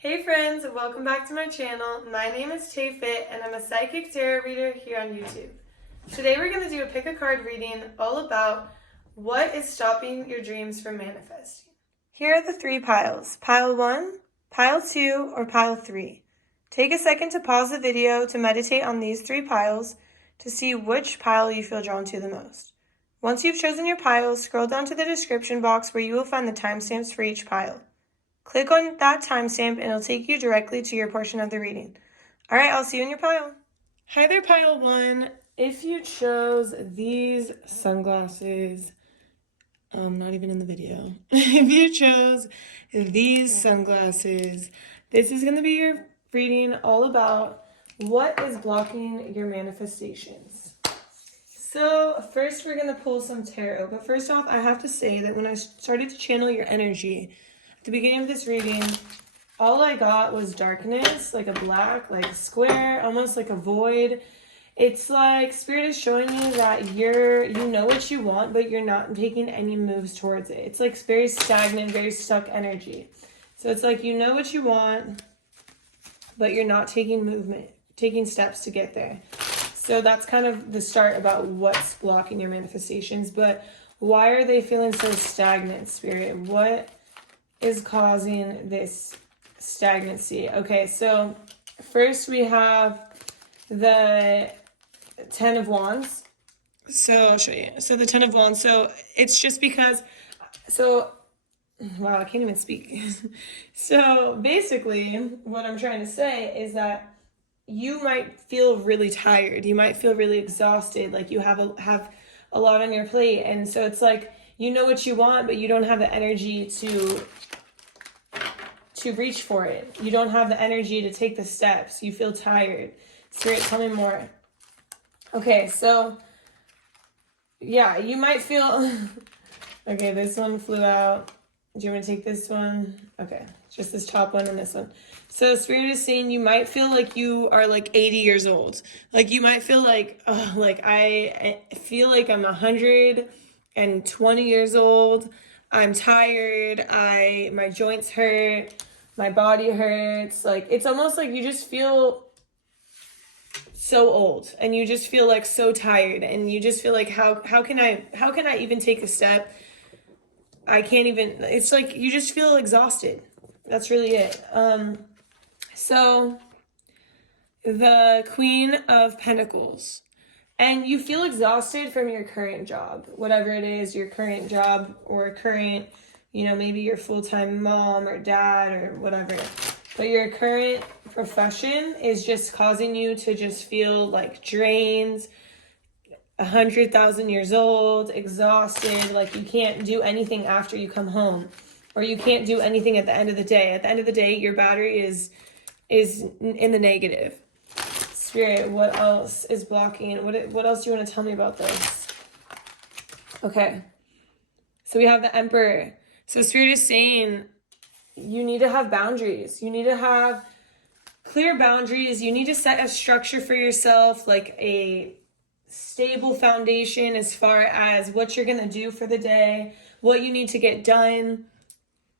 Hey friends, welcome back to my channel. My name is TAYFIT and I'm a psychic tarot reader here on YouTube. Today we're going to do a pick a card reading all about what is stopping your dreams from manifesting. Here are the three piles, pile 1, pile 2, or pile 3. Take a second to pause the video to meditate on these three piles to see which pile you feel drawn to the most. Once you've chosen your pile, scroll down to the description box where you will find the timestamps for each pile. Click on that timestamp and it'll take you directly to your portion of the reading. All right, I'll see you in your pile. Hi there, pile 1. If you chose these sunglasses, not even in the video. If you chose these sunglasses, this is going to be your reading all about what is blocking your manifestations. So first we're going to pull some tarot. But first off, I have to say that when I started to channel your energy, at the beginning of this reading, all I got was darkness, like a black, like square, almost like a void. It's like Spirit is showing me that you know what you want, but you're not taking any moves towards it. It's like very stagnant, very stuck energy. So it's like you know what you want, but you're not taking steps to get there. So that's kind of the start about what's blocking your manifestations. But why are they feeling so stagnant, Spirit? What is causing this stagnancy? Okay, so first we have the 10 of Wands. So I'll show you. So the 10 of Wands. So it's just because, wow, I can't even speak. So basically what I'm trying to say is that you might feel really tired. You might feel really exhausted, like you have a lot on your plate. And so it's like, you know what you want, but you don't have the energy to reach for it. You don't have the energy to take the steps. You feel tired. Spirit, tell me more. Okay, so yeah, you might feel okay, this one flew out. Do you want to take this one? Okay, just this top one and this one. So Spirit is saying you might feel like you are like 80 years old. Like you might feel like, oh, like I feel like I'm 120 years old. I'm tired. My joints hurt. My body hurts. Like it's almost like you just feel so old and you just feel like so tired and you just feel like how can I even take a step? I can't even. It's like you just feel exhausted. That's really it. So the Queen of Pentacles. And you feel exhausted from your current job, whatever it is, your current job or current, maybe your full-time mom or dad or whatever. But your current profession is just causing you to just feel like drained, 100,000 years old, exhausted, like you can't do anything after you come home, or you can't do anything at the end of the day. At the end of the day, your battery is in the negative. Spirit, what else is blocking? What else do you want to tell me about this? Okay. So we have the Emperor. So Spirit is saying you need to have boundaries. You need to have clear boundaries. You need to set a structure for yourself, like a stable foundation as far as what you're going to do for the day, what you need to get done,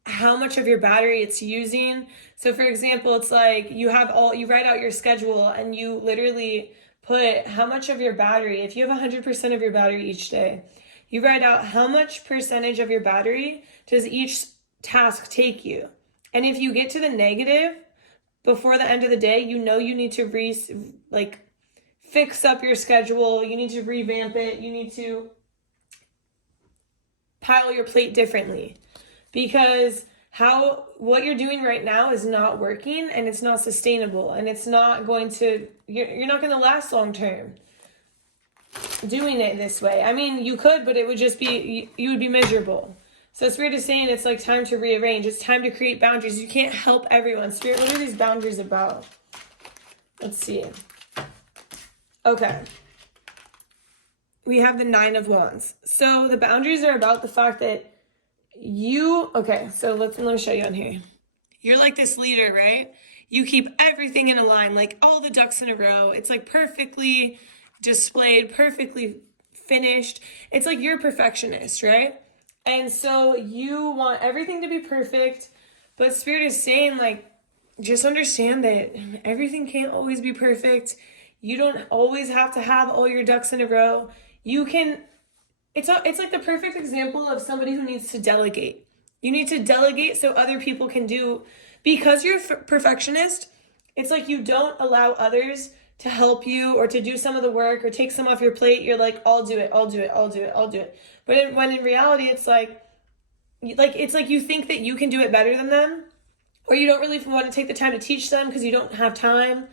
how much of your battery it's using. So for example, it's like you write out your schedule and you literally put how much of your battery, if you have 100% of your battery each day, you write out how much percentage of your battery does each task take you. And if you get to the negative before the end of the day, you need to fix up your schedule. You need to revamp it. You need to pile your plate differently. Because what you're doing right now is not working and it's not sustainable and it's not going to, you're not going to last long term doing it this way. I mean, you could, but it would just be, you would be miserable. So Spirit is saying it's like time to rearrange. It's time to create boundaries. You can't help everyone. Spirit, what are these boundaries about? Let's see. Okay. We have the 9 of Wands. So the boundaries are about the fact that okay, so let me show you on here. You're like this leader, right? You keep everything in a line, like all the ducks in a row. It's like perfectly displayed, perfectly finished. It's like you're a perfectionist, right? And so you want everything to be perfect, but Spirit is saying like just understand that everything can't always be perfect. You don't always have to have all your ducks in a row. You can, it's like the perfect example of somebody who needs to delegate. You need to delegate so other people can do, because you're a perfectionist, it's like you don't allow others to help you or to do some of the work or take some off your plate. You're like, I'll do it, I'll do it, I'll do it, I'll do it. But when in reality, it's like you think that you can do it better than them, or you don't really want to take the time to teach them because you don't have time.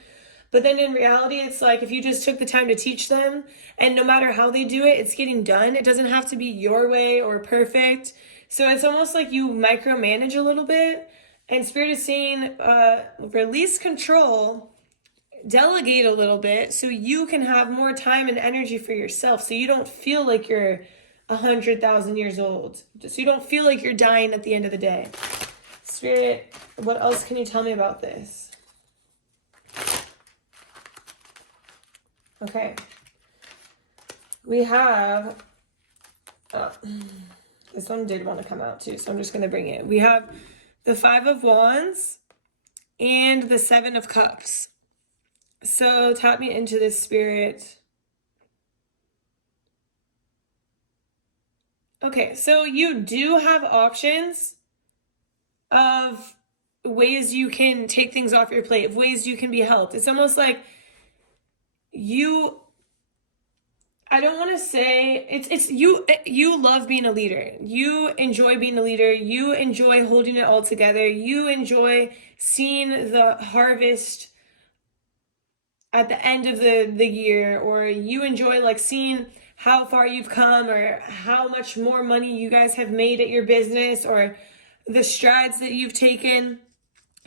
But then in reality, it's like if you just took the time to teach them, and no matter how they do it, it's getting done. It doesn't have to be your way or perfect. So it's almost like you micromanage a little bit. And Spirit is saying, release control, delegate a little bit so you can have more time and energy for yourself. So you don't feel like you're 100,000 years old. So you don't feel like you're dying at the end of the day. Spirit, what else can you tell me about this? Okay. We have, this one did want to come out too, so I'm just going to bring it. We have the 5 of Wands and the 7 of Cups. So tap me into this, Spirit. Okay, so you do have options of ways you can take things off your plate, of ways you can be helped. It's almost like I don't want to say you love being a leader. You enjoy being a leader. You enjoy holding it all together. You enjoy seeing the harvest at the end of the year, or you enjoy like seeing how far you've come or how much more money you guys have made at your business or the strides that you've taken.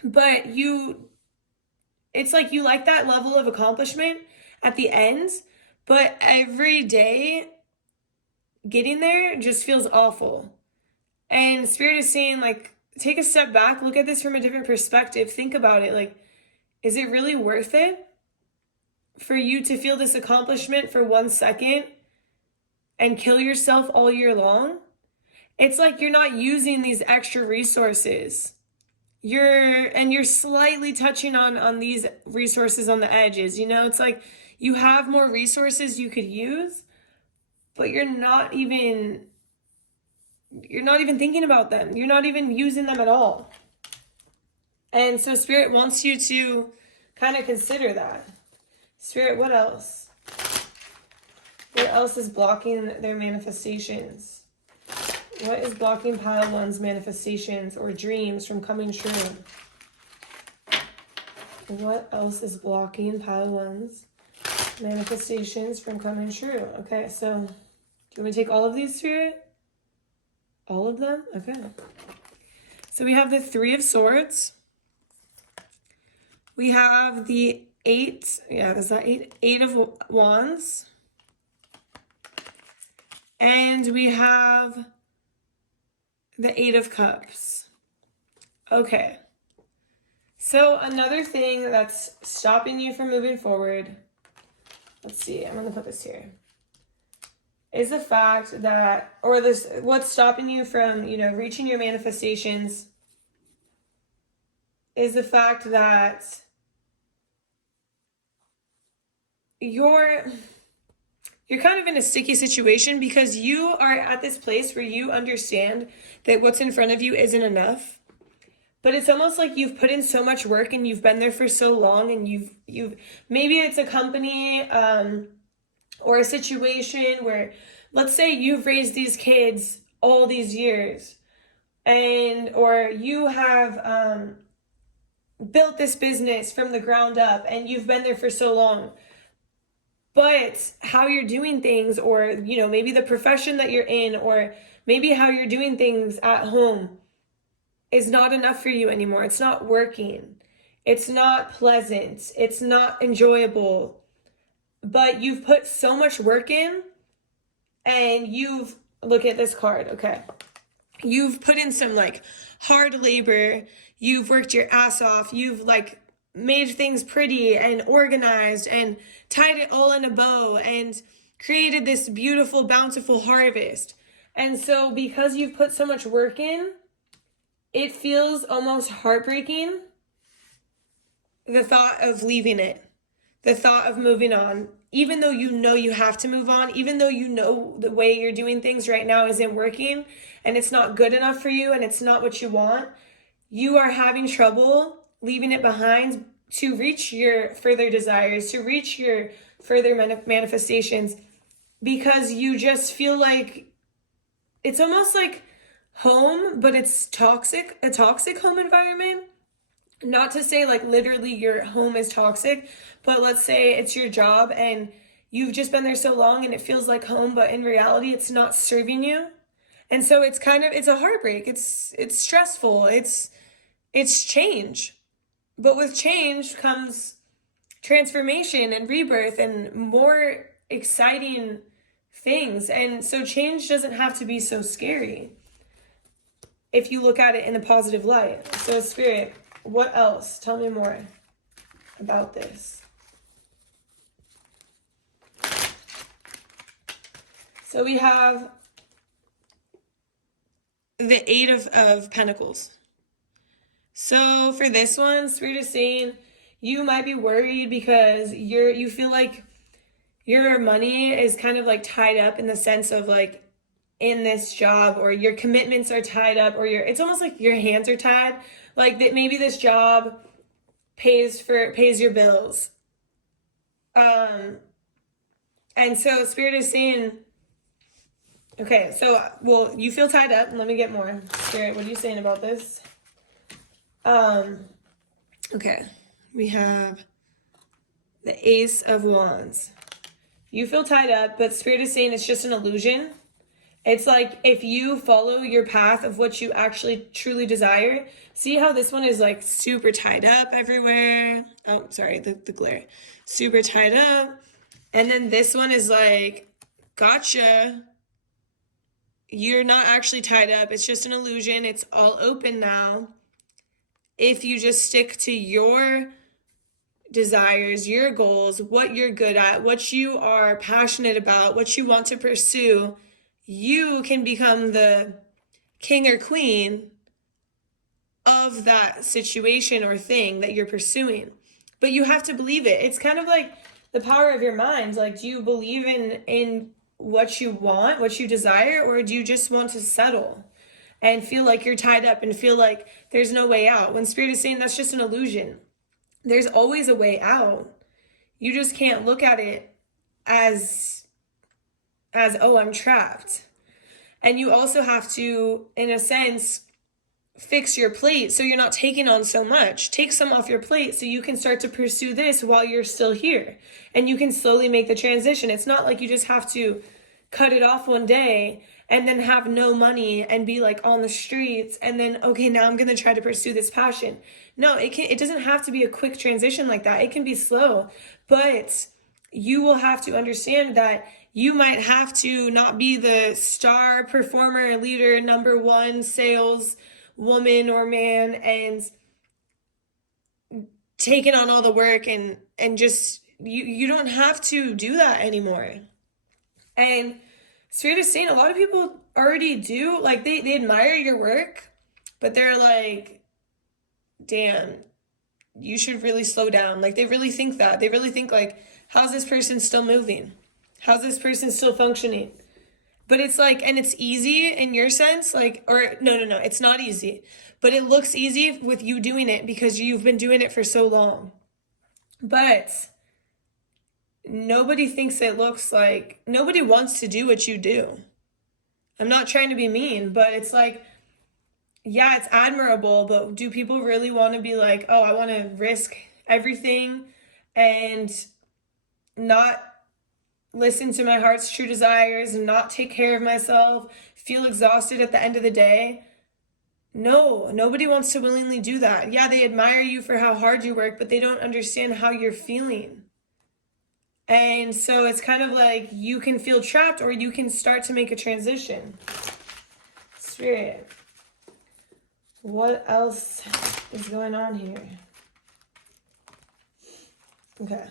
But it's like you like that level of accomplishment at the end, but every day getting there just feels awful. And Spirit is saying, like, take a step back, look at this from a different perspective, think about it. Like, is it really worth it for you to feel this accomplishment for 1 second and kill yourself all year long? It's like you're not using these extra resources. You're slightly touching on these resources on the edges. It's like you have more resources you could use, but you're not even thinking about them. You're not even using them at all. And so Spirit wants you to kind of consider that. Spirit, what else? What else is blocking their manifestations? What is blocking Pile 1's manifestations or dreams from coming true? What else is blocking Pile 1's manifestations from coming true? Okay, so do you want to take all of these, Spirit? All of them? Okay. So we have the 3 of Swords. We have the 8, there's that 8 of Wands. And we have the 8 of Cups. Okay. So another thing that's stopping you from moving forward, let's see, I'm going to put this here, is the fact that, what's stopping you from, reaching your manifestations is the fact that you're kind of in a sticky situation because you are at this place where you understand that what's in front of you isn't enough. But it's almost like you've put in so much work and you've been there for so long, and you've maybe it's a company or a situation where, let's say you've raised these kids all these years, or you have built this business from the ground up and you've been there for so long. But how you're doing things, or, maybe the profession that you're in, or maybe how you're doing things at home is not enough for you anymore. It's not working. It's not pleasant. It's not enjoyable. But you've put so much work in, and look at this card, okay? You've put in some hard labor. You've worked your ass off. You've made things pretty and organized and tied it all in a bow and created this beautiful, bountiful harvest. And so because you've put so much work in, it feels almost heartbreaking the thought of leaving it, the thought of moving on, even though you know you have to move on, even though you know the way you're doing things right now isn't working and it's not good enough for you and it's not what you want, you are having trouble leaving it behind to reach your further desires, to reach your further manifestations, because you just feel like it's almost like home, but it's toxic, a toxic home environment. Not to say like literally your home is toxic, but let's say it's your job and you've just been there so long and it feels like home, but in reality it's not serving you. And so it's a heartbreak. It's stressful. It's change. But with change comes transformation and rebirth and more exciting things. And so change doesn't have to be so scary if you look at it in a positive light. So Spirit, what else? Tell me more about this. So we have the Eight of Pentacles. So for this one, Spirit is saying you might be worried because you feel like your money is kind of like tied up in the sense of like in this job, or your commitments are tied up, or it's almost like your hands are tied. Like that maybe this job pays your bills. And so Spirit is saying, okay, so, well, you feel tied up. Let me get more. Spirit, what are you saying about this? Okay, we have the Ace of Wands. You feel tied up, but Spirit is saying it's just an illusion. It's like if you follow your path of what you actually truly desire. See how this one is like super tied up everywhere? Oh, sorry, the glare. Super tied up. And then this one is like, gotcha. You're not actually tied up. It's just an illusion. It's all open now. If you just stick to your desires, your goals, what you're good at, what you are passionate about, what you want to pursue, you can become the king or queen of that situation or thing that you're pursuing. But you have to believe it. It's kind of like the power of your mind. Like, do you believe in what you want, what you desire, or do you just want to settle and feel like you're tied up and feel like there's no way out? When Spirit is saying that's just an illusion. There's always a way out. You just can't look at it as oh, I'm trapped. And you also have to, in a sense, fix your plate so you're not taking on so much. Take some off your plate so you can start to pursue this while you're still here. And you can slowly make the transition. It's not like you just have to cut it off one day and then have no money and be like on the streets and then, okay, now I'm going to try to pursue this passion. No, it doesn't have to be a quick transition like that. It can be slow, but you will have to understand that you might have to not be the star performer, leader, number one sales woman or man and taking on all the work and just you don't have to do that anymore. And Spirit is saying a lot of people already do, like they admire your work, but they're like, damn, you should really slow down. Like they really think that. They really think like, how's this person still moving? How's this person still functioning? But it's like, and it's easy in your sense, like, or no, it's not easy. But it looks easy with you doing it because you've been doing it for so long. But nobody thinks it looks like, nobody wants to do what you do. I'm not trying to be mean, but it's like, yeah, it's admirable, but do people really want to be like, oh, I want to risk everything and not listen to my heart's true desires and not take care of myself, feel exhausted at the end of the day? No, nobody wants to willingly do that. Yeah, they admire you for how hard you work, but they don't understand how you're feeling. And so it's kind of like you can feel trapped or you can start to make a transition. Spirit, what else is going on here? Okay.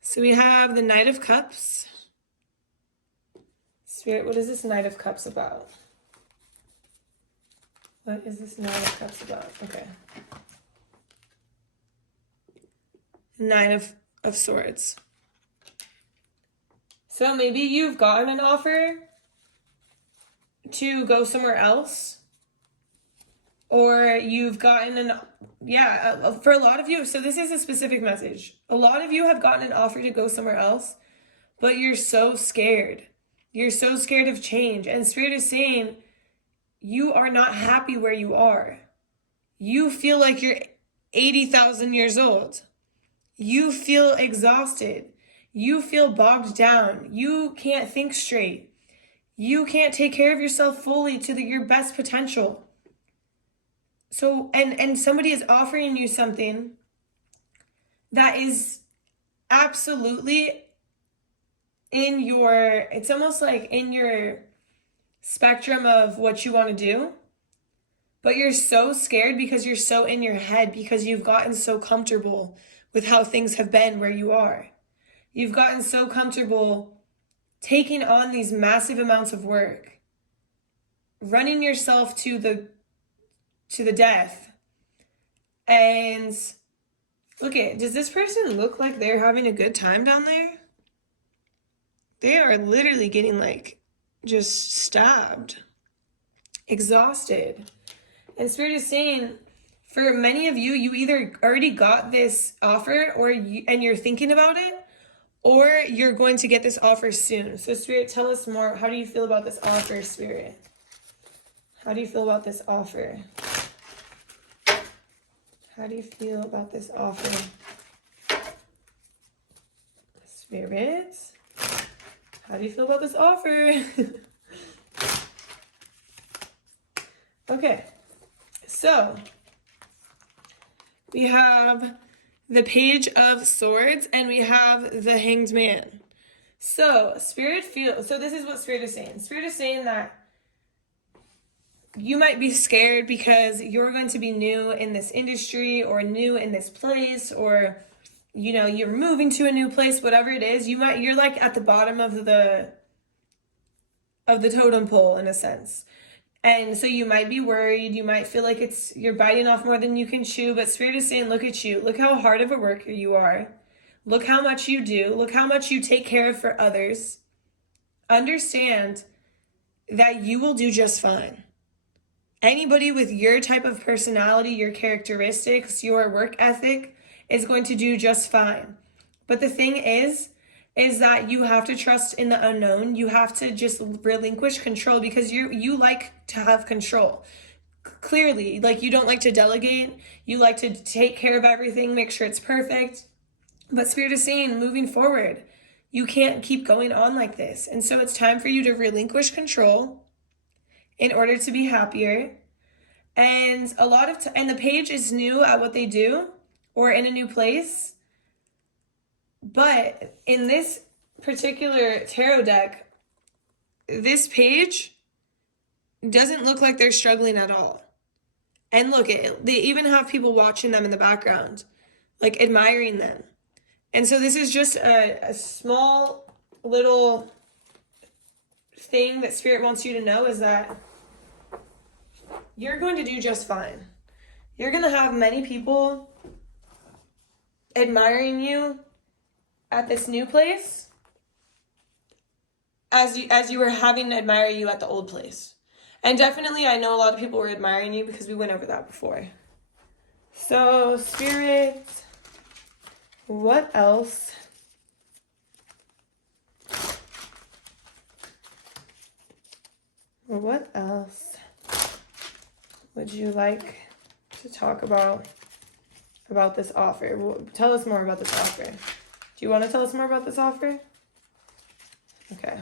So we have the Knight of Cups. Spirit, what is this Knight of Cups about? What is this Knight of Cups about? Okay. Nine of Swords. So maybe you've gotten an offer to go somewhere else, or you've gotten for a lot of you, so this is a specific message. A lot of you have gotten an offer to go somewhere else, but you're so scared. You're so scared of change. And Spirit is saying you are not happy where you are. You feel like you're 80,000 years old. You feel exhausted. You feel bogged down. You can't think straight. You can't take care of yourself fully to your best potential. So, and somebody is offering you something that is absolutely it's almost like in your spectrum of what you want to do, but you're so scared because you're so in your head, because you've gotten so comfortable with how things have been where you are. You've gotten so comfortable taking on these massive amounts of work, running yourself to the death. And does this person look like they're having a good time down there? They are literally getting just stabbed, exhausted. And Spirit is saying, for many of you, you either already got this offer and you're thinking about it, or you're going to get this offer soon. So Spirit, tell us more. How do you feel about this offer, Spirit? How do you feel about this offer? How do you feel about this offer? Spirit, how do you feel about this offer? Okay, so we have the Page of Swords and we have the Hanged Man. So this is what Spirit is saying. Spirit is saying that you might be scared because you're going to be new in this industry or new in this place, or you're moving to a new place, whatever it is. You're like at the bottom of the totem pole in a sense. And so you might be worried, you might feel like you're biting off more than you can chew, but Spirit is saying, look at you. Look how hard of a worker you are. Look how much you do. Look how much you take care of for others. Understand that you will do just fine. Anybody with your type of personality, your characteristics, your work ethic is going to do just fine. But the thing is that you have to trust in the unknown. You have to just relinquish control, because you like to have control. Clearly, you don't like to delegate. You like to take care of everything, make sure it's perfect. But Spirit is saying, moving forward, you can't keep going on like this. And so it's time for you to relinquish control in order to be happier. And and the Page is new at what they do, or in a new place. But in this particular tarot deck, this Page doesn't look like they're struggling at all. And look, they even have people watching them in the background, admiring them. And so this is just a small little thing that Spirit wants you to know, is that you're going to do just fine. You're going to have many people admiring you at this new place as you were having to admire you at the old place. And definitely I know a lot of people were admiring you because we went over that before. So Spirit, what else? What else would you like to talk about this offer? Tell us more about this offer. Do you want to tell us more about this offer? Okay.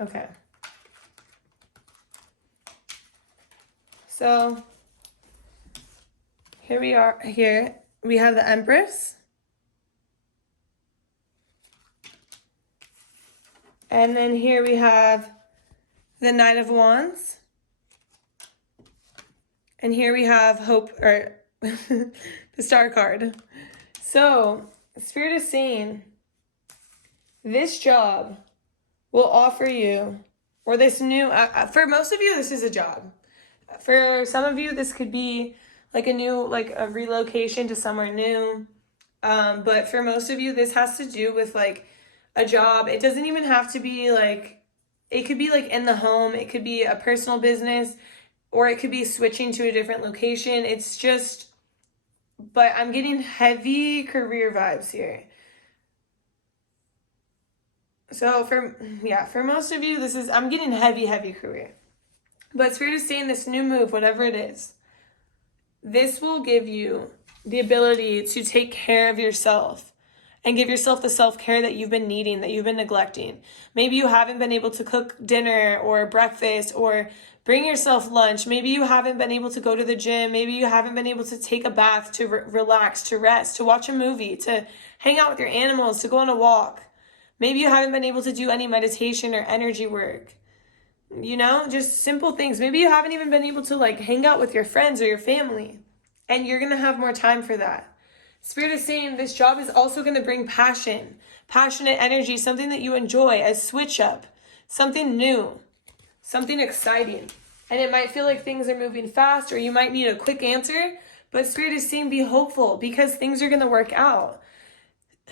Okay. So here we are. Here we have the Empress. And then here we have the Knight of Wands. And here we have Hope, or the Star card. So Spirit is saying this job will offer you, or this new, for most of you, this is a job. For some of you, this could be like a relocation to somewhere new. But for most of you, this has to do with like a job. It doesn't even have to be like, it could be like in the home. It could be a personal business, or it could be switching to a different location. It's just, but I'm getting heavy career vibes here. So for most of you, I'm getting heavy career. But Spirit is saying this new move, whatever it is, this will give you the ability to take care of yourself and give yourself the self-care that you've been needing, that you've been neglecting. Maybe you haven't been able to cook dinner or breakfast or bring yourself lunch. Maybe you haven't been able to go to the gym. Maybe you haven't been able to take a bath, to relax, to rest, to watch a movie, to hang out with your animals, to go on a walk. Maybe you haven't been able to do any meditation or energy work. Just simple things. Maybe you haven't even been able to like hang out with your friends or your family, and you're going to have more time for that. Spirit is saying this job is also going to bring passionate energy, something that you enjoy, a switch up, something new, something exciting. And it might feel like things are moving fast, or you might need a quick answer, but Spirit is saying be hopeful because things are going to work out.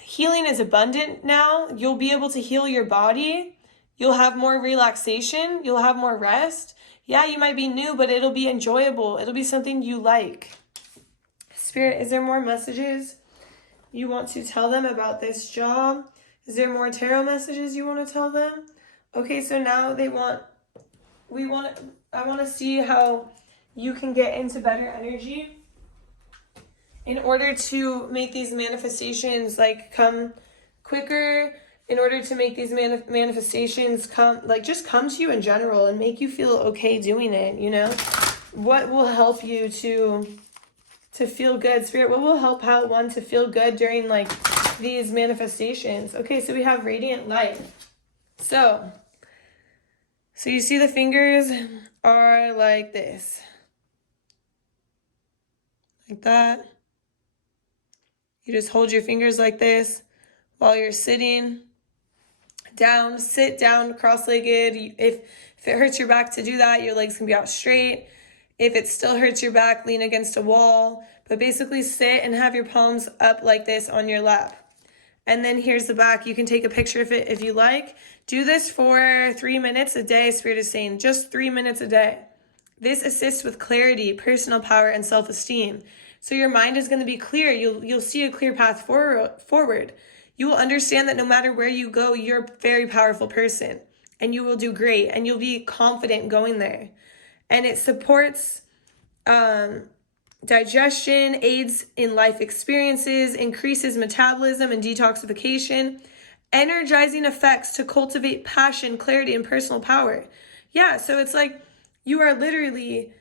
Healing is abundant now. You'll be able to heal your body. You'll have more relaxation. You'll have more rest. Yeah, you might be new, but it'll be enjoyable. It'll be something you like. Spirit, is there more messages you want to tell them about this job? Is there more tarot messages you want to tell them? Okay, so now I want to see how you can get into better energy in order to make these manifestations like come quicker, in order to make these manifestations come to you in general and make you feel okay doing it. What will help you to feel good? Spirit, what will help one to feel good during like these manifestations? Okay, so we have radiant light. So you see the fingers are like this, like that. You just hold your fingers like this while you're sitting down. Sit down cross-legged. If it hurts your back to do that, your legs can be out straight. If it still hurts your back, lean against a wall. But basically sit and have your palms up like this on your lap. And then here's the back. You can take a picture of it if you like. Do this for 3 minutes a day, Spirit is saying. Just 3 minutes a day. This assists with clarity, personal power, and self-esteem. So your mind is going to be clear. You'll see a clear path forward. You will understand that no matter where you go, you're a very powerful person. And you will do great. And you'll be confident going there. And it supports digestion, aids in life experiences, increases metabolism and detoxification, energizing effects to cultivate passion, clarity, and personal power. Yeah, so it's like you are literally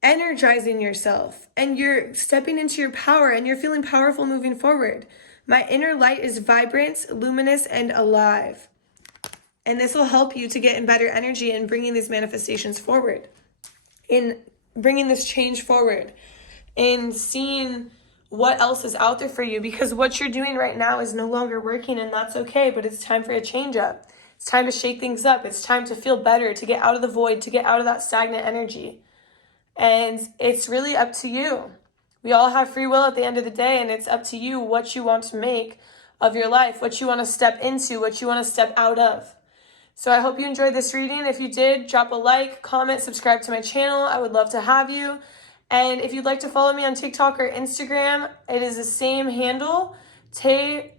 energizing yourself and you're stepping into your power and you're feeling powerful moving forward. My inner light is vibrant, luminous, and alive. And this will help you to get in better energy and bringing these manifestations forward, in bringing this change forward, in seeing what else is out there for you, because what you're doing right now is no longer working, and that's okay, but it's time for a change up. It's time to shake things up. It's time to feel better, to get out of the void, to get out of that stagnant energy. And it's really up to you. We all have free will at the end of the day, and it's up to you what you want to make of your life, what you want to step into, what you want to step out of. So I hope you enjoyed this reading. If you did, drop a like, comment, subscribe to my channel. I would love to have you. And if you'd like to follow me on TikTok or Instagram, it is the same handle, Tarot,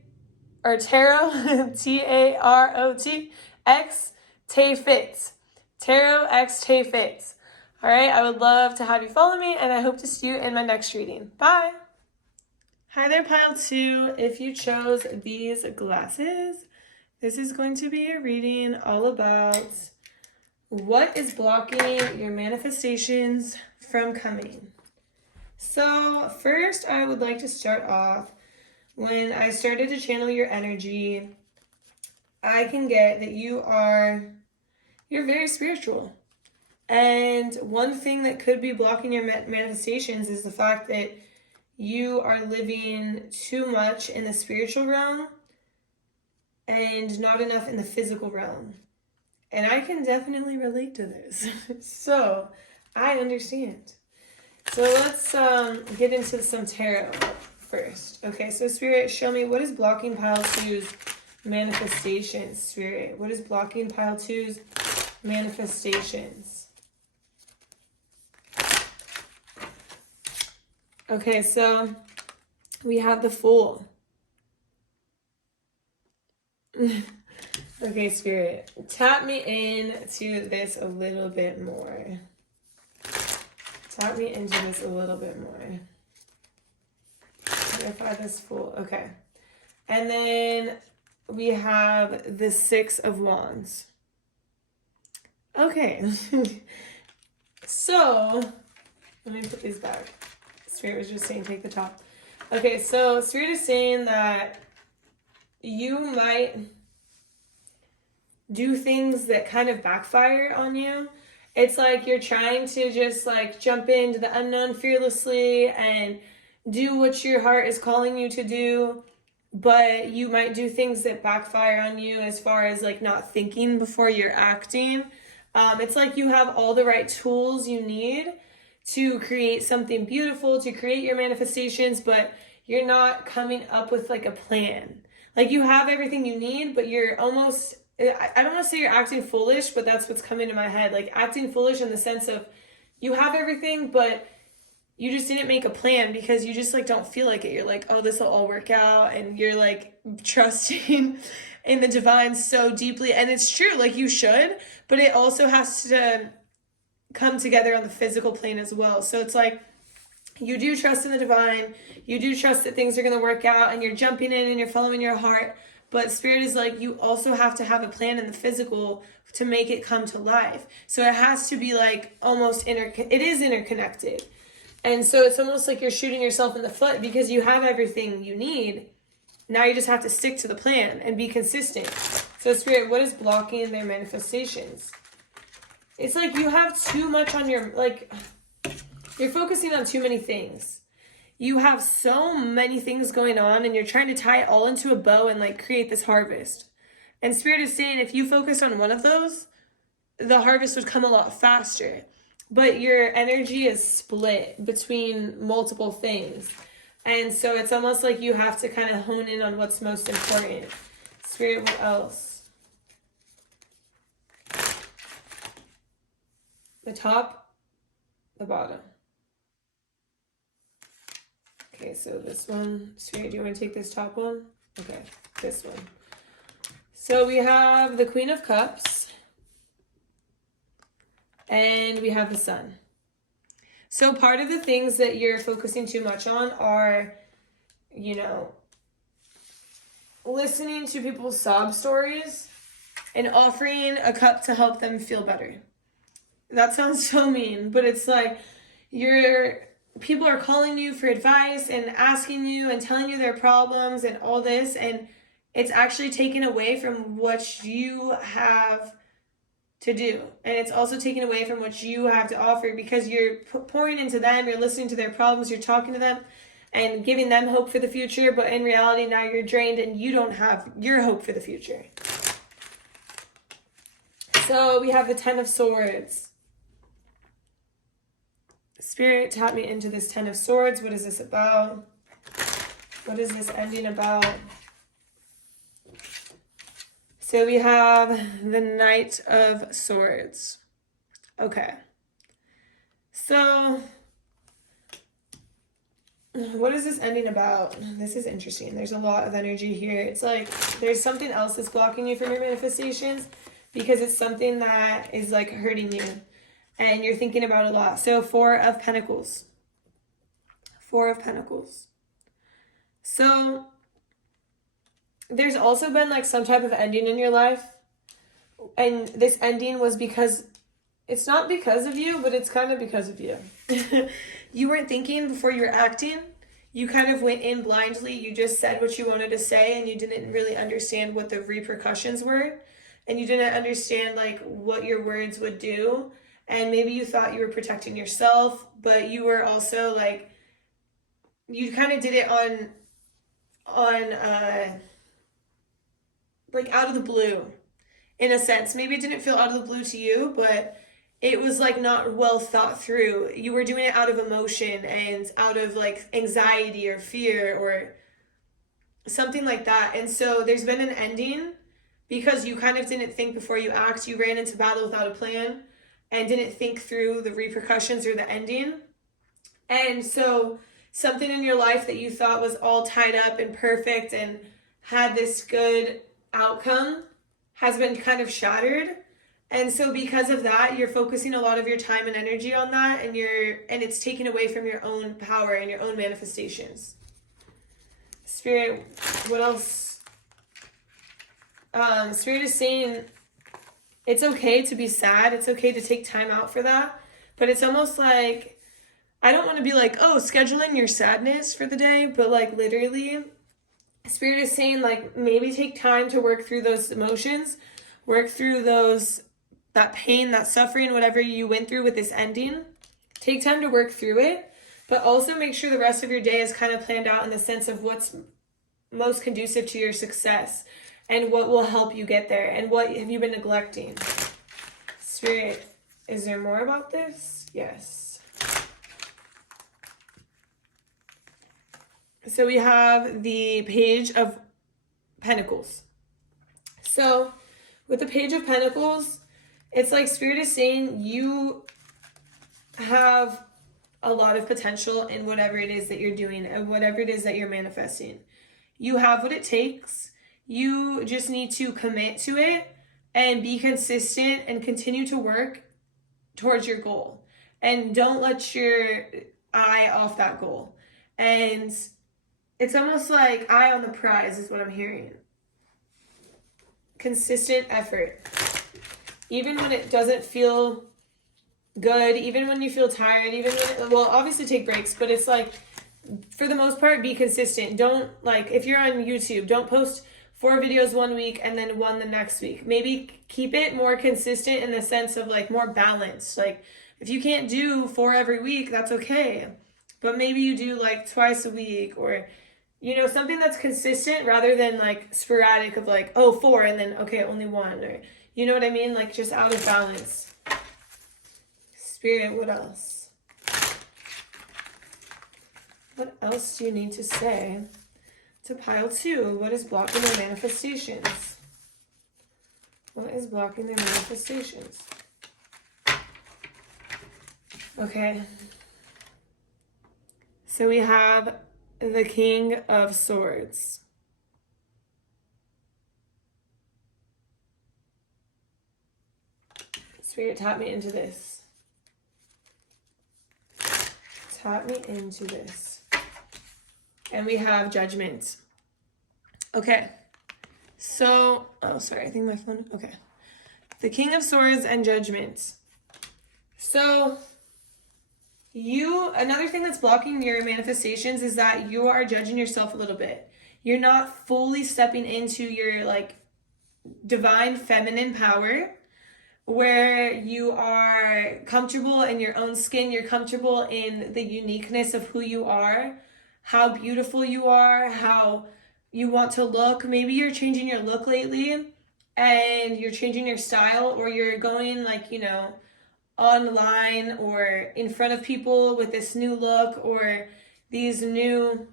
TarotXTayFit. TarotXTayFit. All right, I would love to have you follow me, and I hope to see you in my next reading. Bye. Hi there, Pile 2. If you chose these glasses, this is going to be a reading all about what is blocking your manifestations from coming. So first, I would like to start off, when I started to channel your energy, I can get that you're very spiritual. And one thing that could be blocking your manifestations is the fact that you are living too much in the spiritual realm and not enough in the physical realm. And I can definitely relate to this. So I understand. So let's get into some tarot first. Okay, so Spirit, show me, what is blocking pile two's manifestations? Spirit, what is blocking pile two's manifestations? Okay, so we have the Fool. Okay, Spirit, tap me into this a little bit more. Tap me into this a little bit more. Clarify this Fool. Okay. And then we have the Six of Wands. Okay. So, let me put these back. Spirit was just saying take the top. Okay, so Spirit is saying that you might do things that kind of backfire on you. It's like you're trying to just like jump into the unknown fearlessly and do what your heart is calling you to do, but you might do things that backfire on you as far as like not thinking before you're acting. It's like you have all the right tools you need to create something beautiful, to create your manifestations, but you're not coming up with like a plan. Like you have everything you need, but you're almost, I don't want to say you're acting foolish, but that's what's coming to my head. Like acting foolish in the sense of you have everything, but you just didn't make a plan because you just like don't feel like it. You're like, oh, this will all work out. And you're like trusting in the divine so deeply. And it's true, like you should, but it also has to come together on the physical plane as well. So it's like, you do trust in the divine, you do trust that things are going to work out, and you're jumping in and you're following your heart. But Spirit is like, you also have to have a plan in the physical to make it come to life. So it has to be like almost it is interconnected. And so it's almost like you're shooting yourself in the foot because you have everything you need. Now you just have to stick to the plan and be consistent. So Spirit, what is blocking their manifestations? It's like you have too much on your, like, you're focusing on too many things. You have so many things going on and you're trying to tie it all into a bow and like create this harvest. And Spirit is saying if you focus on one of those, the harvest would come a lot faster. But your energy is split between multiple things. And so it's almost like you have to kind of hone in on what's most important. Spirit, what else? The top, the bottom. Okay, so this one. Spirit, do you want to take this top one? Okay, this one. So we have the Queen of Cups. And we have the Sun. So part of the things that you're focusing too much on are, you know, listening to people's sob stories and offering a cup to help them feel better. That sounds so mean, but it's like people are calling you for advice and asking you and telling you their problems and all this, and it's actually taken away from what you have to do. And it's also taken away from what you have to offer because you're pouring into them, you're listening to their problems, you're talking to them and giving them hope for the future, but in reality now you're drained and you don't have your hope for the future. So we have the Ten of Swords. Spirit, tap me into this Ten of Swords. What is this about? What is this ending about? So we have the Knight of Swords. Okay. So what is this ending about? This is interesting. There's a lot of energy here. It's like there's something else that's blocking you from your manifestations because it's something that is like hurting you and you're thinking about a lot. So Four of Pentacles. Four of Pentacles. So there's also been like some type of ending in your life. And this ending was because, it's not because of you, but it's kind of because of you. You weren't thinking before you were acting. You kind of went in blindly. You just said what you wanted to say and you didn't really understand what the repercussions were. And you didn't understand like what your words would do. And maybe you thought you were protecting yourself, but you were also like, you kind of did it on like out of the blue in a sense. Maybe it didn't feel out of the blue to you, but it was like not well thought through. You were doing it out of emotion and out of like anxiety or fear or something like that. And so there's been an ending because you kind of didn't think before you act. You ran into battle without a plan and didn't think through the repercussions or the ending. And so something in your life that you thought was all tied up and perfect and had this good outcome has been kind of shattered. And so because of that, you're focusing a lot of your time and energy on that, and it's taken away from your own power and your own manifestations. Spirit, what else? Spirit is saying it's okay to be sad. It's okay to take time out for that. But it's almost like, I don't want to be like, oh, schedule in your sadness for the day, but like literally, Spirit is saying like maybe take time to work through those emotions, work through that pain, that suffering, whatever you went through with this ending. Take time to work through it, but also make sure the rest of your day is kind of planned out in the sense of what's most conducive to your success and what will help you get there and what have you been neglecting. Spirit, is there more about this? Yes. So we have the Page of Pentacles. So with the Page of Pentacles, it's like Spirit is saying you have a lot of potential in whatever it is that you're doing and whatever it is that you're manifesting. You have what it takes. You just need to commit to it and be consistent and continue to work towards your goal. And don't let your eye off that goal. And it's almost like eye on the prize is what I'm hearing. Consistent effort. Even when it doesn't feel good, even when you feel tired, even when, well, obviously take breaks, but it's like, for the most part, be consistent. Don't, like, if you're on YouTube, don't post 4 videos one week and then 1 the next week. Maybe keep it more consistent in the sense of, like, more balanced. Like, if you can't do 4 every week, that's okay. But maybe you do, like, twice a week or, you know, something that's consistent rather than, like, sporadic of, like, oh, 4 and then, okay, only 1 or... You know what I mean? Like, just out of balance. Spirit, what else? What else do you need to say to pile 2? What is blocking their manifestations? What is blocking their manifestations? Okay. So we have the King of Swords. Spirit, tap me into this. Tap me into this. And we have Judgment. Okay. So, oh, sorry. I think my phone, okay. The King of Swords and Judgment. So, another thing that's blocking your manifestations is that you are judging yourself a little bit. You're not fully stepping into your, like, divine feminine power, where you are comfortable in your own skin, you're comfortable in the uniqueness of who you are, how beautiful you are, how you want to look. Maybe you're changing your look lately and you're changing your style, or you're going, like, you know, online or in front of people with this new look or these new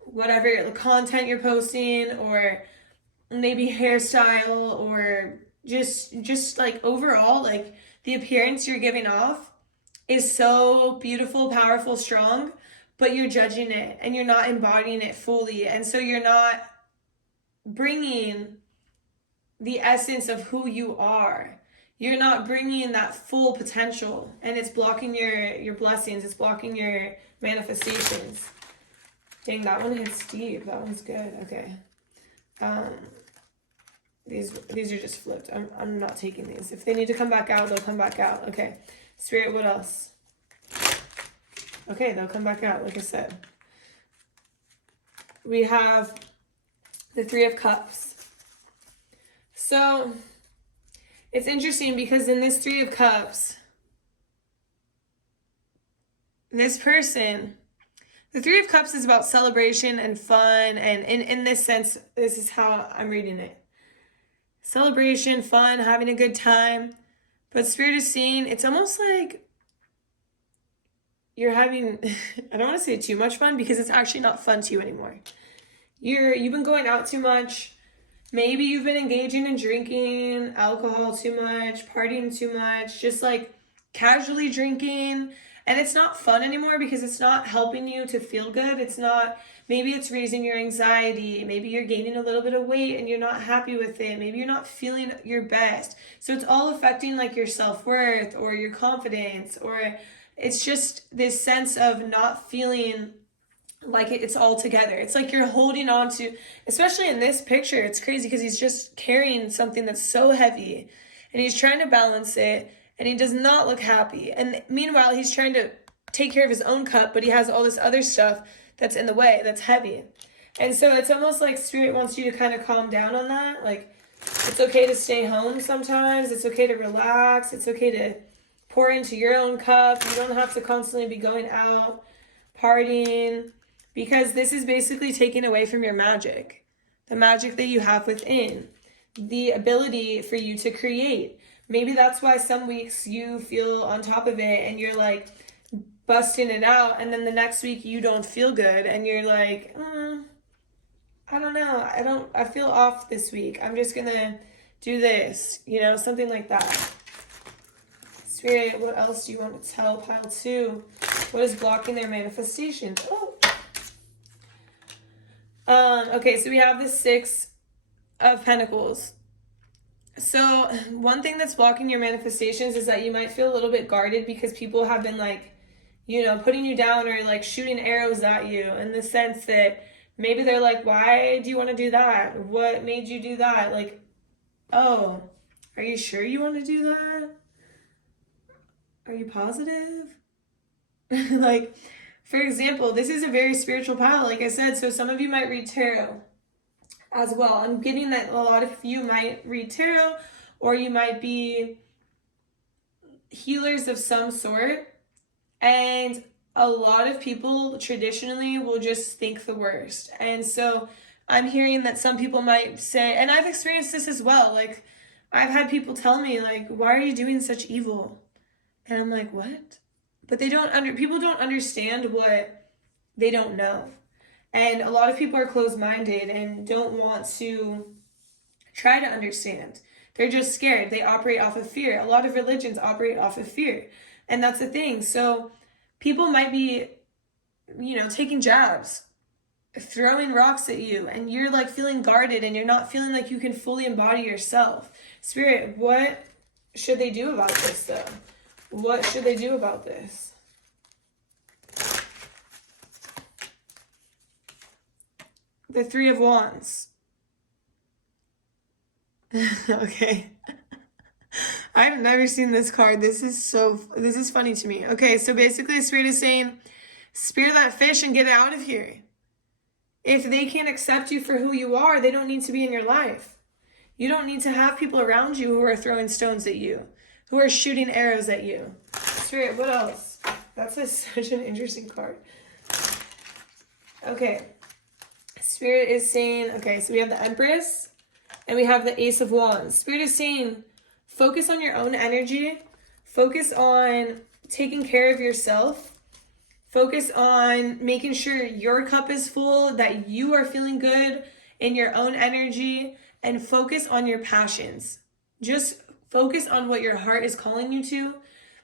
whatever content you're posting, or maybe hairstyle, or just like overall, like the appearance you're giving off is so beautiful, powerful, strong, but you're judging it and you're not embodying it fully. And so you're not bringing the essence of who you are. You're not bringing that full potential, and it's blocking your blessings. It's blocking your manifestations. Dang, that one hits deep. That one's good. Okay. These are just flipped. I'm not taking these. If they need to come back out, they'll come back out. Okay. Spirit, what else? Okay, they'll come back out, like I said. We have the 3 of Cups. So, it's interesting because in this 3 of Cups, this person, the 3 of Cups is about celebration and fun, and in this sense, this is how I'm reading it. celebration, fun, having a good time. But Spirit is saying it's almost like you're having, I don't want to say too much fun because it's actually not fun to you anymore. You've been going out too much. Maybe you've been engaging in drinking alcohol too much, partying too much, just like casually drinking. And it's not fun anymore because it's not helping you to feel good. Maybe it's raising your anxiety. Maybe you're gaining a little bit of weight and you're not happy with it. Maybe you're not feeling your best. So it's all affecting like your self-worth or your confidence, or it's just this sense of not feeling like it's all together. It's like you're holding on to, especially in this picture, it's crazy because he's just carrying something that's so heavy and he's trying to balance it and he does not look happy. And meanwhile, he's trying to take care of his own cup, but he has all this other stuff that's in the way, that's heavy. And so it's almost like Spirit wants you to kind of calm down on that. Like, it's okay to stay home sometimes. It's okay to relax. It's okay to pour into your own cup. You don't have to constantly be going out, partying, because this is basically taking away from your magic, the magic that you have within, the ability for you to create. Maybe that's why some weeks you feel on top of it and you're like busting it out, and then the next week you don't feel good and you're like, I don't know, I feel off this week. I'm just gonna do this, something like that. Spirit, what else do you want to tell pile 2? What is blocking their manifestations? Okay, so we have the 6 of Pentacles. So one thing that's blocking your manifestations is that you might feel a little bit guarded because people have been like, putting you down or like shooting arrows at you, in the sense that maybe they're like, why do you want to do that? What made you do that? Like, oh, are you sure you want to do that? Are you positive? Like, for example, this is a very spiritual pile, like I said, so some of you might read tarot as well. I'm getting that a lot of you might read tarot, or you might be healers of some sort, and a lot of people traditionally will just think the worst. And so I'm hearing that some people might say, and I've experienced this as well, like I've had people tell me like, why are you doing such evil? And I'm like, what? But people don't understand what they don't know. And a lot of people are closed-minded and don't want to try to understand. They're just scared. They operate off of fear. A lot of religions operate off of fear. And that's the thing. So people might be, taking jabs, throwing rocks at you, and you're like feeling guarded and you're not feeling like you can fully embody yourself. Spirit, what should they do about this though? What should they do about this? The 3 of Wands. Okay. I've never seen this card. This is funny to me. Okay, so basically Spirit is saying, spear that fish and get out of here. If they can't accept you for who you are, they don't need to be in your life. You don't need to have people around you who are throwing stones at you, who are shooting arrows at you. Spirit, what else? That's such an interesting card. Okay. Spirit is saying, okay, so we have the Empress and we have the Ace of Wands. Spirit is saying, focus on your own energy. Focus on taking care of yourself. Focus on making sure your cup is full, that you are feeling good in your own energy, and focus on your passions. Just focus on what your heart is calling you to.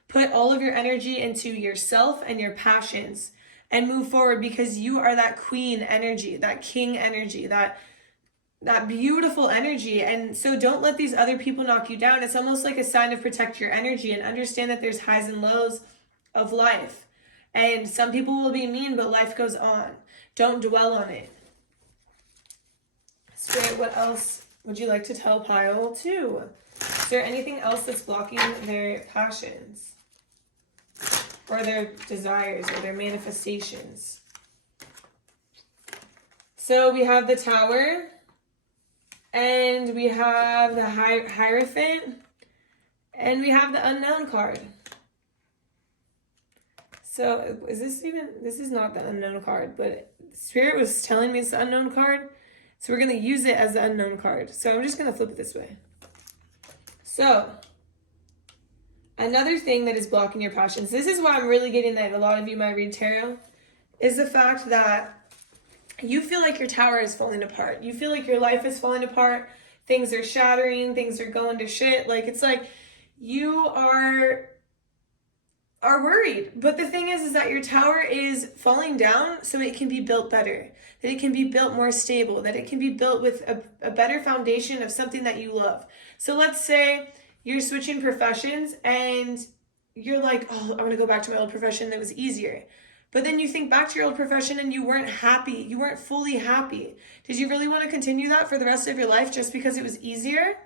Put all of your energy into yourself and your passions and move forward, because you are that queen energy, that king energy, that beautiful energy. And so don't let these other people knock you down. It's almost like a sign of protect your energy and understand that there's highs and lows of life. And some people will be mean, but life goes on. Don't dwell on it. Spirit, what else would you like to tell pile 2? Is there anything else that's blocking their passions or their desires or their manifestations? So we have the Tower and we have the Hierophant and we have the Unknown card. So this is not the Unknown card, but Spirit was telling me it's the Unknown card. So we're going to use it as the Unknown card. So I'm just going to flip it this way. So, another thing that is blocking your passions, this is why I'm really getting that a lot of you might read tarot, is the fact that you feel like your tower is falling apart. You feel like your life is falling apart. Things are shattering. Things are going to shit. Like, it's like you are worried. But the thing is that your tower is falling down so it can be built better, that it can be built more stable, that it can be built with a better foundation of something that you love. So let's say you're switching professions and you're like, oh, I'm going to go back to my old profession that was easier. But then you think back to your old profession and you weren't happy. You weren't fully happy. Did you really want to continue that for the rest of your life just because it was easier?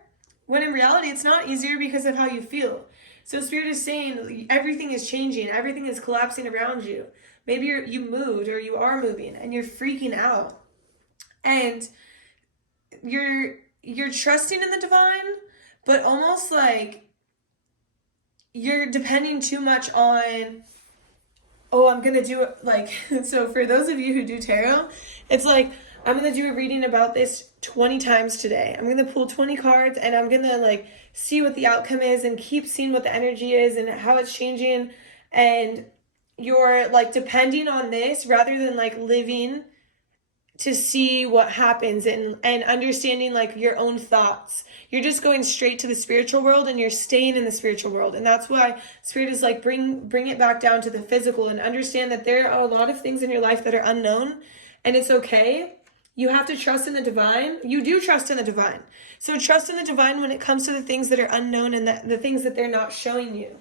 When in reality, it's not easier because of how you feel. So Spirit is saying everything is changing. Everything is collapsing around you. Maybe you moved or you are moving and you're freaking out. And you're trusting in the divine, but almost like you're depending too much on, oh, I'm going to do it. Like, so for those of you who do tarot, it's like, I'm going to do a reading about this 20 times today. I'm going to pull 20 cards and I'm going to like see what the outcome is and keep seeing what the energy is and how it's changing. And you're like depending on this rather than like living to see what happens and understanding like your own thoughts. You're just going straight to the spiritual world and you're staying in the spiritual world. And that's why Spirit is like, bring it back down to the physical and understand that there are a lot of things in your life that are unknown and it's okay. You have to trust in the divine. You do trust in the divine. So trust in the divine when it comes to the things that are unknown and the things that they're not showing you.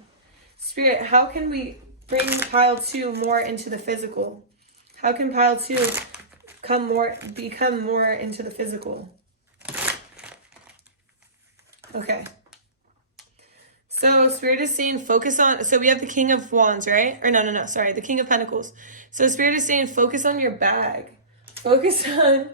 Spirit, how can we bring pile 2 more into the physical? How can pile 2 become more into the physical? Okay. So Spirit is saying focus on, so we have the King of Wands, right? Or no, sorry, the King of Pentacles. So Spirit is saying focus on your bag. Focus on,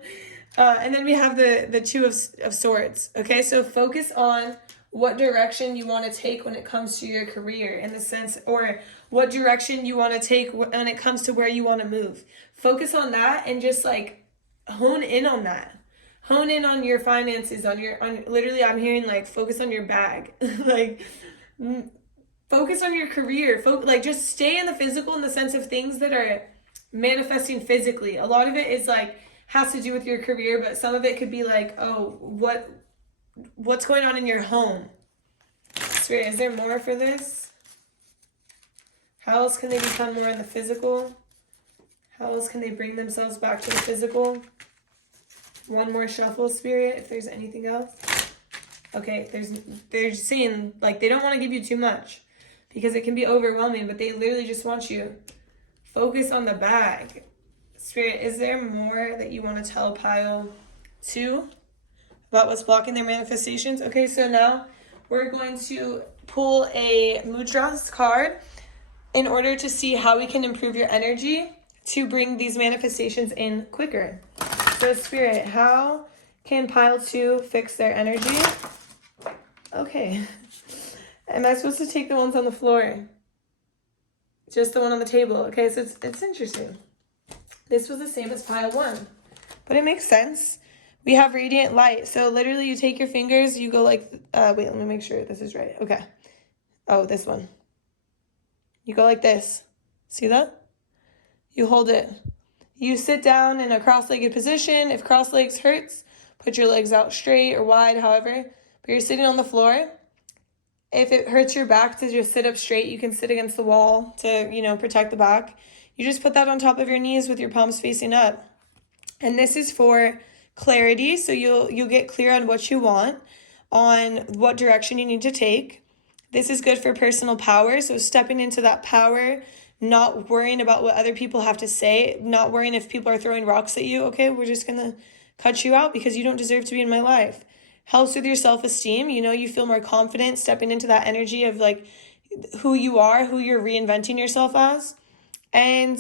and then we have the Two of Swords. Okay, so focus on what direction you want to take when it comes to your career in the sense, or what direction you want to take when it comes to where you want to move. Focus on that and just like hone in on that. Hone in on your finances, on literally I'm hearing like focus on your bag. Like focus on your career. Like just stay in the physical in the sense of things that are manifesting physically. A lot of it is like has to do with your career, but some of it could be like, oh, what's going on in your home? Spirit, is there more for this? How else can they become more in the physical? How else can they bring themselves back to the physical? One more shuffle, Spirit, if there's anything else. Okay, they're saying like they don't want to give you too much because it can be overwhelming, but they literally just want you. Focus on the bag. Spirit, is there more that you want to tell pile 2 about what's blocking their manifestations? Okay, so now we're going to pull a Mudras card in order to see how we can improve your energy to bring these manifestations in quicker. So Spirit, how can pile 2 fix their energy? Okay. Am I supposed to take the ones on the floor? Just the one on the table. Okay, so it's interesting. This was the same as pile 1, but it makes sense. We have radiant light. So literally you take your fingers, you go like, wait, let me make sure this is right. Okay. Oh, this one. You go like this. See that? You hold it. You sit down in a cross-legged position. If cross legs hurts, put your legs out straight or wide, however. But you're sitting on the floor. If it hurts your back to just sit up straight, you can sit against the wall to, protect the back. You just put that on top of your knees with your palms facing up. And this is for clarity, so you'll get clear on what you want, on what direction you need to take. This is good for personal power, so stepping into that power, not worrying about what other people have to say, not worrying if people are throwing rocks at you. Okay, we're just gonna cut you out because you don't deserve to be in my life. Helps with your self-esteem. You feel more confident stepping into that energy of like who you are, who you're reinventing yourself as. And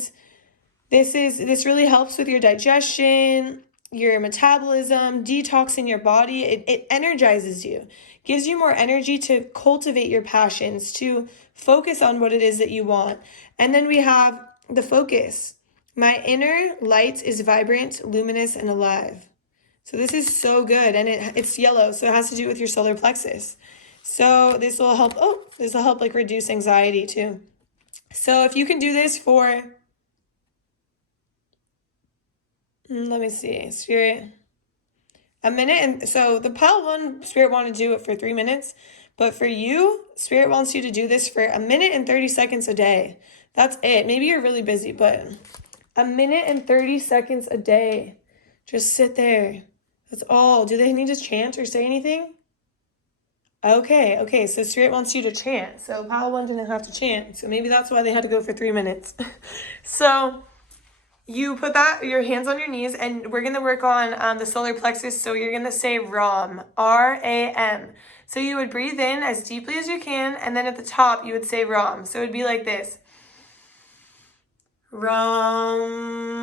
this really helps with your digestion, your metabolism, detoxing your body. It energizes you, gives you more energy to cultivate your passions, to focus on what it is that you want. And then we have the focus. My inner light is vibrant, luminous, and alive. So this is so good, and it's yellow, so it has to do with your solar plexus. So this will help, this will help like reduce anxiety too. So if you can do this for, let me see, Spirit, a minute. And so the pile one, Spirit wanted to do it for 3 minutes. But for you, Spirit wants you to do this for 1 minute and 30 seconds a day. That's it. Maybe you're really busy, but 1 minute and 30 seconds a day. Just sit there. That's all. Do they need to chant or say anything? Okay. So Spirit wants you to chant. So pile one didn't have to chant. So maybe that's why they had to go for 3 minutes. So you put your hands on your knees, and we're going to work on the solar plexus. So you're going to say RAM, R-A-M. So you would breathe in as deeply as you can, and then at the top you would say RAM. So it would be like this. Ram.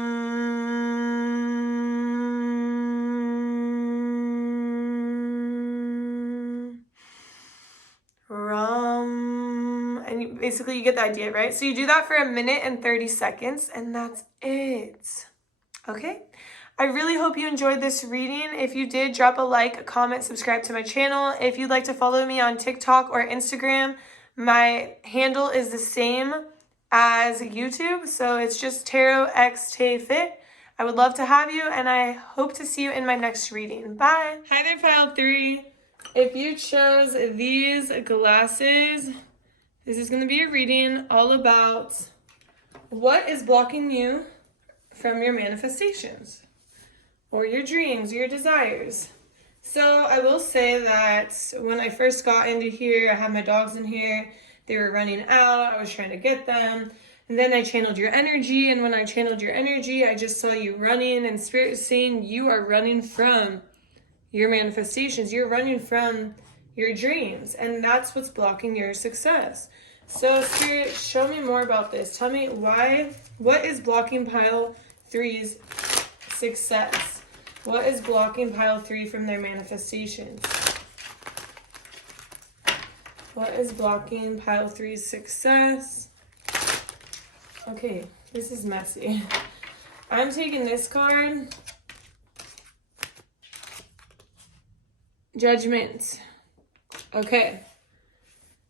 Ram. And you get the idea, right? So you do that for 1 minute and 30 seconds, and that's it. Okay? I really hope you enjoyed this reading. If you did, drop a like, a comment, subscribe to my channel. If you'd like to follow me on TikTok or Instagram, my handle is the same as YouTube, so it's just TarotXTayFit. I would love to have you, and I hope to see you in my next reading. Bye. Hi there, pile 3. If you chose these glasses, this is going to be a reading all about what is blocking you from your manifestations or your dreams, your desires. So I will say that when I first got into here, I had my dogs in here. They were running out. I was trying to get them. And then I channeled your energy. And when I channeled your energy, I just saw you running. And Spirit is saying you are running from your manifestations. You're running from your dreams. And that's what's blocking your success. So Spirit, show me more about this. Tell me what is blocking pile 3's success? What is blocking pile 3 from their manifestations? What is blocking pile 3's success? Okay, this is messy. I'm taking this card. Judgment. Okay.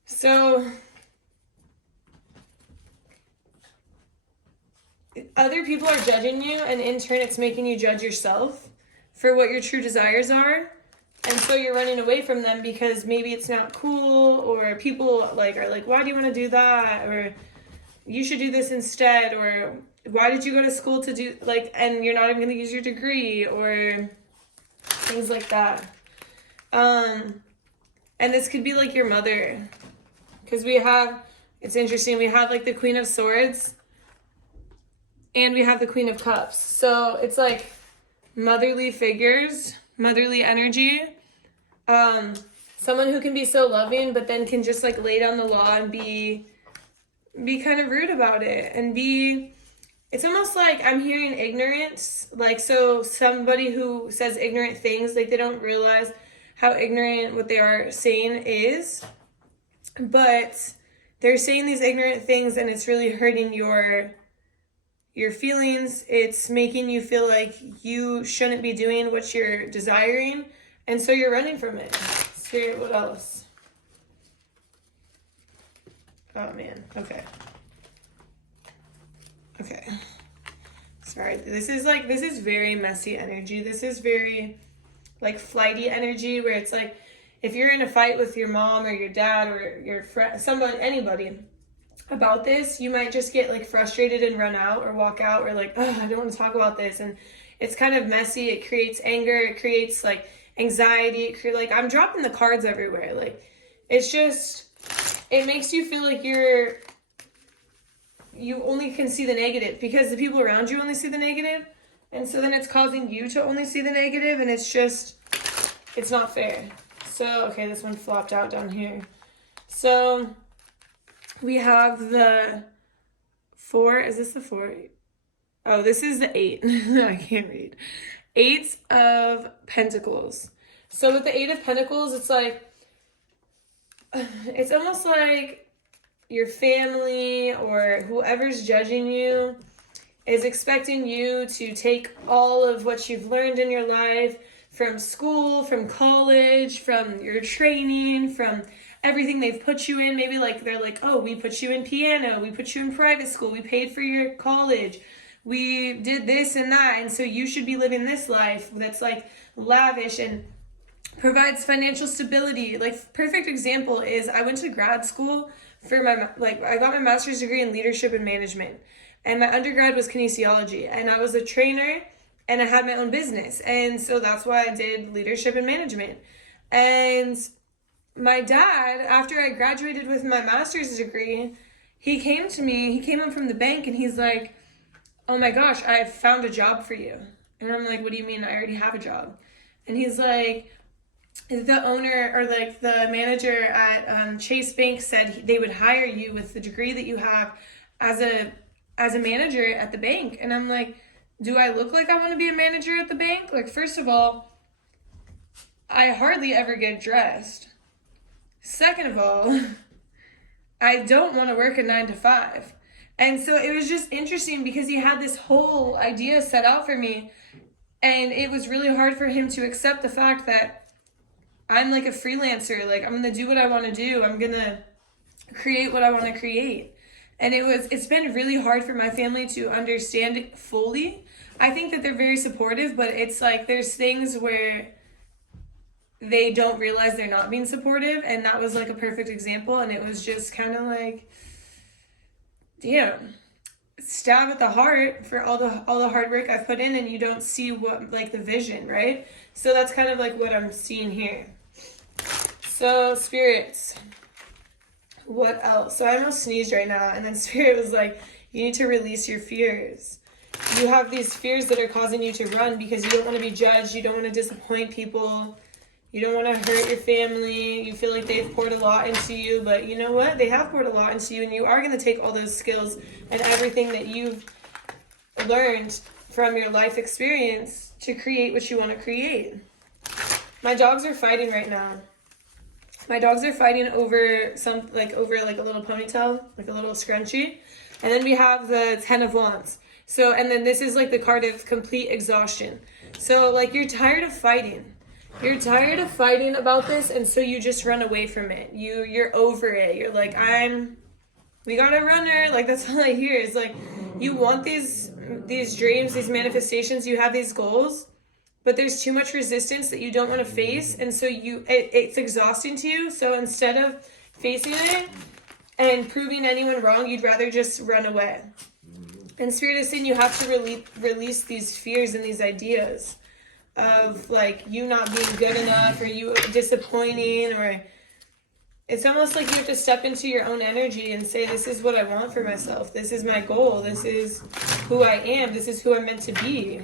So other people are judging you, and in turn it's making you judge yourself for what your true desires are. And so you're running away from them because maybe it's not cool, or people are like, why do you want to do that? Or you should do this instead. Or why did you go to school to do and you're not even going to use your degree, or things like that. And this could be like your mother, because it's interesting. We have like the Queen of Swords and we have the Queen of Cups. So it's like motherly figures, motherly energy. Someone who can be so loving, but then can just like lay down the law and be kind of rude about it, and it's almost like I'm hearing ignorance. So somebody who says ignorant things, they don't realize how ignorant what they are saying is, but they're saying these ignorant things, and it's really hurting your feelings. It's making you feel like you shouldn't be doing what you're desiring, and so you're running from it. Spirit, what else? Oh man, okay. Sorry, this is very messy energy. This is very flighty energy, where it's like if you're in a fight with your mom or your dad or your friend, anybody about this, you might just get frustrated and run out or walk out, or I don't want to talk about this. And it's kind of messy. It creates anger. It creates anxiety. I'm dropping the cards everywhere. It's just, it makes you feel like you only can see the negative because the people around you only see the negative. And so then it's causing you to only see the negative, and it's not fair. So, okay, this one flopped out down here. So we have the 4. Is this the 4? Oh, this is the 8. I can't read. 8 of Pentacles. So with the 8 of Pentacles, it's almost like your family or whoever's judging you is expecting you to take all of what you've learned in your life, from school, from college, from your training, from everything they've put you in. Maybe like they're like, oh, we put you in piano, we put you in private school, we paid for your college, we did this and that, and so you should be living this life that's like lavish and provides financial stability. Like, perfect example is I went to grad school for I got my master's degree in leadership and management, and my undergrad was kinesiology, and I was a trainer and I had my own business, and so that's why I did leadership and management. And my dad, after I graduated with my master's degree, he came up from the bank and he's like, oh my gosh, I found a job for you. And I'm like, what do you mean? I already have a job. And he's like, the owner or like the manager at Chase Bank said they would hire you with the degree that you have as a manager at the bank. And I'm like, do I look like I want to be a manager at the bank? Like, first of all, I hardly ever get dressed. Second of all, I don't want to work a 9 to 5. And so it was just interesting because he had this whole idea set out for me, and it was really hard for him to accept the fact that I'm like a freelancer. Like, I'm going to do what I want to do. I'm going to create what I want to create. And it's been really hard for my family to understand it fully. I think that they're very supportive, but it's like there's things where they don't realize they're not being supportive, and that was like a perfect example. And it was just kind of like, damn, stab at the heart for all the hard work I've put in, and you don't see what, like, the vision, right? So that's kind of like what I'm seeing here. So spirits, what else? So I almost sneezed right now, and then Spirit was like, you need to release your fears. You have these fears that are causing you to run because you don't want to be judged, you don't want to disappoint people, you don't want to hurt your family, you feel like they've poured a lot into you, but you know what? They have poured a lot into you, and you are going to take all those skills and everything that you've learned from your life experience to create what you want to create. My dogs are fighting right now. My dogs are fighting over a little ponytail, like a little scrunchie. And then we have the 10 of Wands. So, and then this is like the card of complete exhaustion. So like you're tired of fighting. You're tired of fighting about this, and so you just run away from it. You're over it. You're like, we got a runner. Like, that's all I hear is like, you want these dreams, these manifestations, you have these goals, but there's too much resistance that you don't want to face, and so it's exhausting to you. So instead of facing it and proving anyone wrong, you'd rather just run away. And Spirit is saying you have to release these fears and these ideas of like you not being good enough or you disappointing, or it's almost like you have to step into your own energy and say, this is what I want for myself. This is my goal. This is who I am. This is who I'm meant to be.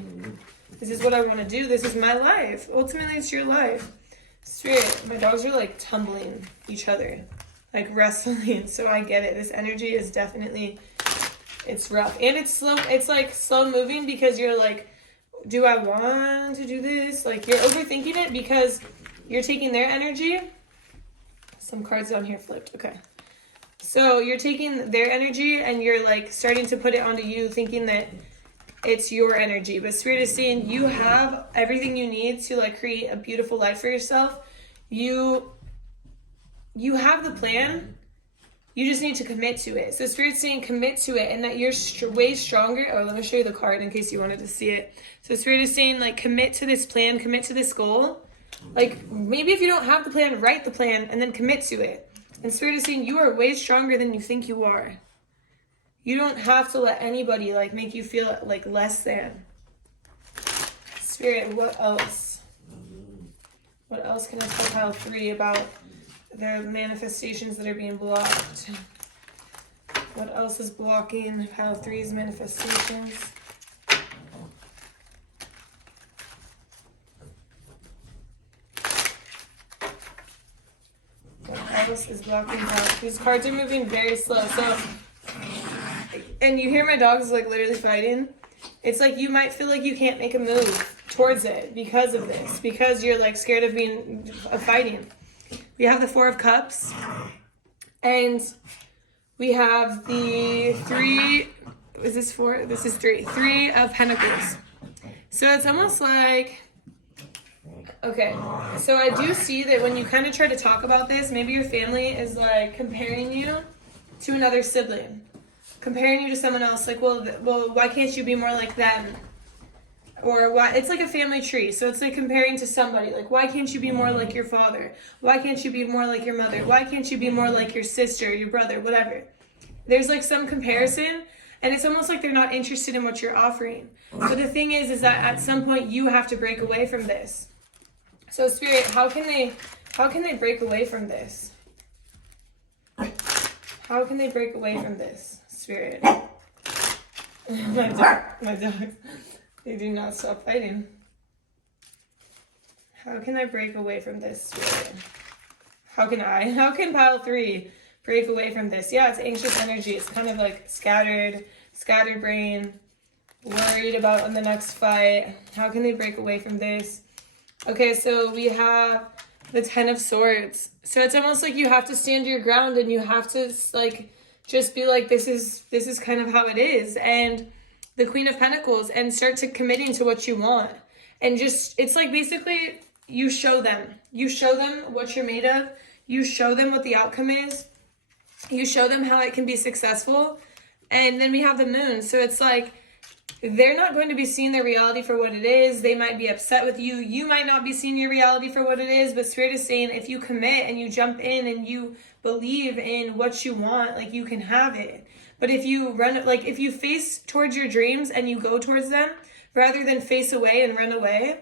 This is what I want to do. This is my life. Ultimately, it's your life. Spirit, my dogs are like tumbling each other, like wrestling. So I get it. This energy is definitely, it's rough. And it's slow. It's like slow moving because you're like, do I want to do this? Like, you're overthinking it because you're taking their energy. Some cards down here flipped. Okay. So you're taking their energy and you're like starting to put it onto you, thinking that it's your energy. But Spirit is saying you have everything you need to like create a beautiful life for yourself. You have the plan. You just need to commit to it. So Spirit's saying commit to it, and that you're way stronger. Oh, let me show you the card in case you wanted to see it. So Spirit is saying like commit to this plan, commit to this goal. Like maybe if you don't have the plan, write the plan and then commit to it. And Spirit is saying you are way stronger than you think you are. You don't have to let anybody like make you feel like less than. Spirit, what else? What else can I tell pile 3 about the manifestations that are being blocked? What else is blocking pile 3's manifestations? What else is blocking pile? These cards are moving very slow. So, and you hear my dogs like literally fighting. It's like you might feel like you can't make a move towards it because of this, because you're like scared of fighting. We have the 4 of Cups, and we have the 3, is this 4? This is 3. 3 of Pentacles. So it's almost like Okay, so I do see that when you kind of try to talk about this, maybe your family is like comparing you to another sibling, comparing you to someone else. Like, well, why can't you be more like them? Or why? It's like a family tree, so it's like comparing to somebody. Like, why can't you be more like your father? Why can't you be more like your mother? Why can't you be more like your sister, your brother, whatever? There's like some comparison, and it's almost like they're not interested in what you're offering. So the thing is that at some point you have to break away from this. So Spirit, how can they break away from this? How can they break away from this, Spirit? my dogs, they do not stop fighting. How can I break away from this, Spirit? How can pile 3 break away from this? Yeah, it's anxious energy. It's kind of like scattered brain, worried about the next fight. How can they break away from this? Okay, so we have the 10 of Swords. So it's almost like you have to stand your ground, and you have to like just be like, this is kind of how it is. And the Queen of Pentacles, and start to committing to what you want. And just, it's like basically you show them what you're made of. You show them what the outcome is. You show them how it can be successful. And then we have the Moon. So it's like, they're not going to be seeing their reality for what it is. They might be upset with you. You might not be seeing your reality for what it is, but Spirit is saying if you commit and you jump in and you believe in what you want, like, you can have it. But if you if you face towards your dreams and you go towards them rather than face away and run away,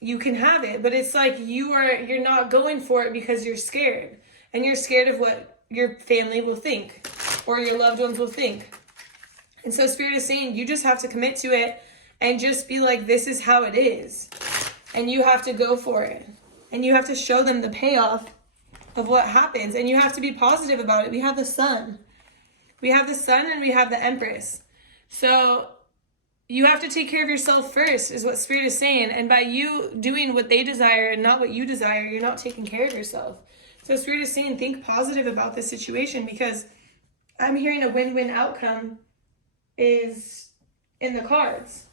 you can have it. But it's like you're not going for it because you're scared. And you're scared of what your family will think or your loved ones will think. And so Spirit is saying you just have to commit to it and just be like, this is how it is. And you have to go for it. And you have to show them the payoff of what happens. And you have to be positive about it. We have the Sun. We have the Sun and we have the Empress. So you have to take care of yourself first, is what Spirit is saying. And by you doing what they desire and not what you desire, you're not taking care of yourself. So Spirit is saying think positive about this situation, because I'm hearing a win-win outcome is in the cards.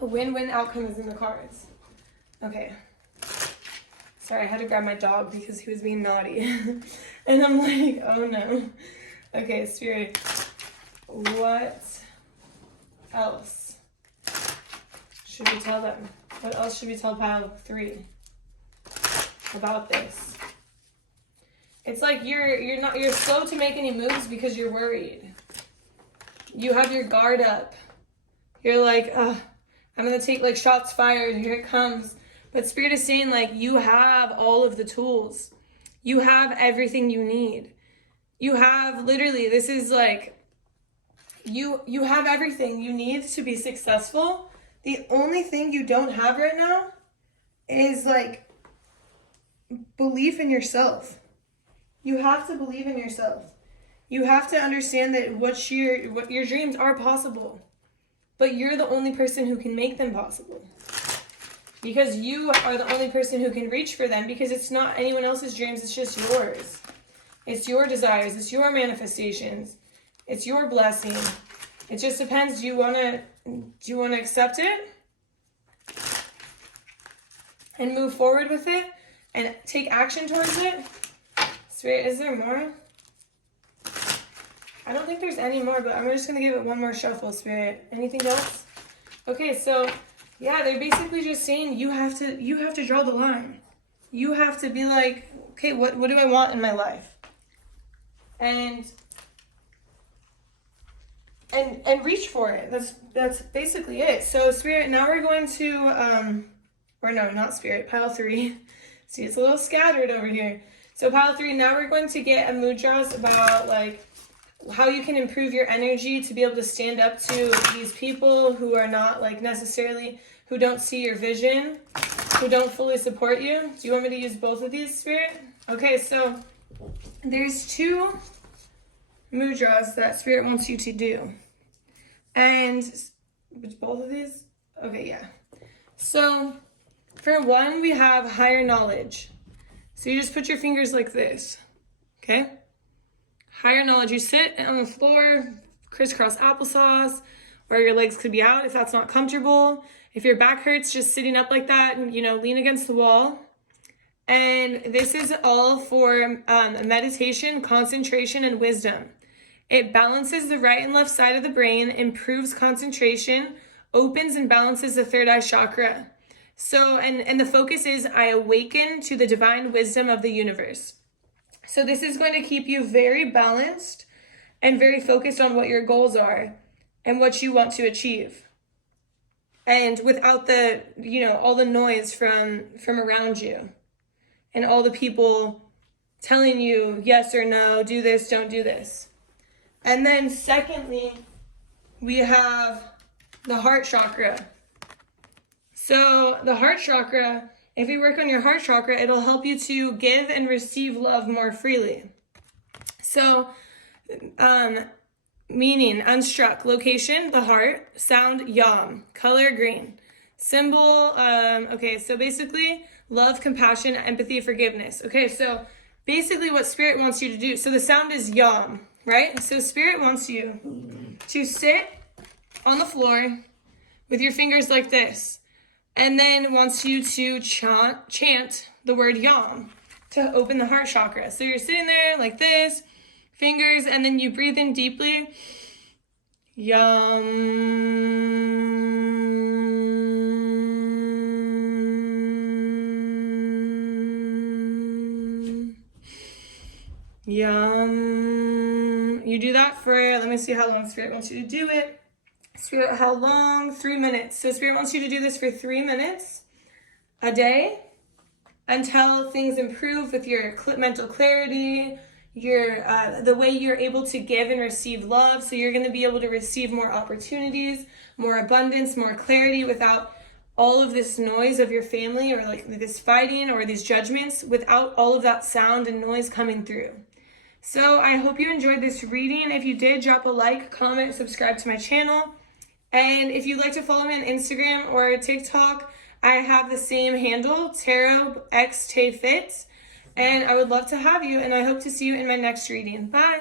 A win-win outcome is in the cards. Okay. Sorry, I had to grab my dog because he was being naughty. And I'm like, oh no. Okay, Spirit, what else should we tell them? What else should we tell pile 3 about this? It's like you're slow to make any moves because you're worried. You have your guard up. You're like, I'm gonna take like shots fired, here it comes. But Spirit is saying like you have all of the tools. You have everything you need. You have literally, this is like, you have everything you need to be successful. The only thing you don't have right now is like belief in yourself. You have to believe in yourself. You have to understand that what your dreams are possible, but you're the only person who can make them possible. Because you are the only person who can reach for them, because it's not anyone else's dreams, it's just yours. It's your desires, it's your manifestations, it's your blessing. It just depends, do you wanna accept it and move forward with it and take action towards it? Spirit, is there more? I don't think there's any more, but I'm just gonna give it one more shuffle, Spirit. Anything else? Okay, so yeah, they're basically just saying you have to draw the line. You have to be like, okay, what do I want in my life? And reach for it. That's basically it. So Spirit, now we're going to or no, not Spirit, pile 3. See, it's a little scattered over here. So pile 3, now we're going to get a mudras about like how you can improve your energy to be able to stand up to these people who are not like necessarily, who don't see your vision, who don't fully support you. Do you want me to use both of these, Spirit? Okay, so there's 2 mudras that Spirit wants you to do. And both of these? Okay, yeah. So for one, we have higher knowledge. So you just put your fingers like this, okay? Higher knowledge, you sit on the floor, crisscross applesauce, or your legs could be out if that's not comfortable. If your back hurts, just sitting up like that, and lean against the wall. And this is all for meditation, concentration, and wisdom. It balances the right and left side of the brain, improves concentration, opens and balances the third eye chakra. So, and the focus is, I awaken to the divine wisdom of the universe. So this is going to keep you very balanced and very focused on what your goals are and what you want to achieve. And without the, all the noise from around you and all the people telling you yes or no, do this, don't do this. And then secondly, we have the heart chakra. So the heart chakra, if you work on your heart chakra, it'll help you to give and receive love more freely. So, meaning, unstruck. Location, the heart. Sound, yam. Color, green. Symbol, okay, so basically, love, compassion, empathy, forgiveness. Okay, so basically what Spirit wants you to do, so the sound is yam, right? So Spirit wants you to sit on the floor with your fingers like this, and then wants you to chant the word yam to open the heart chakra. So you're sitting there like this, fingers, and then you breathe in deeply. Yum. Yum. You do that for, let me see how long Spirit wants you to do it. Spirit, how long? 3 minutes. So Spirit wants you to do this for 3 minutes a day until things improve with your mental clarity, your the way you're able to give and receive love. So you're going to be able to receive more opportunities, more abundance, more clarity without all of this noise of your family, or like this fighting or these judgments, without all of that sound and noise coming through. So I hope you enjoyed this reading. If you did, drop a like, comment, subscribe to my channel. And if you'd like to follow me on Instagram or TikTok, I have the same handle, TarotXTayFit. And I would love to have you, and I hope to see you in my next reading. Bye!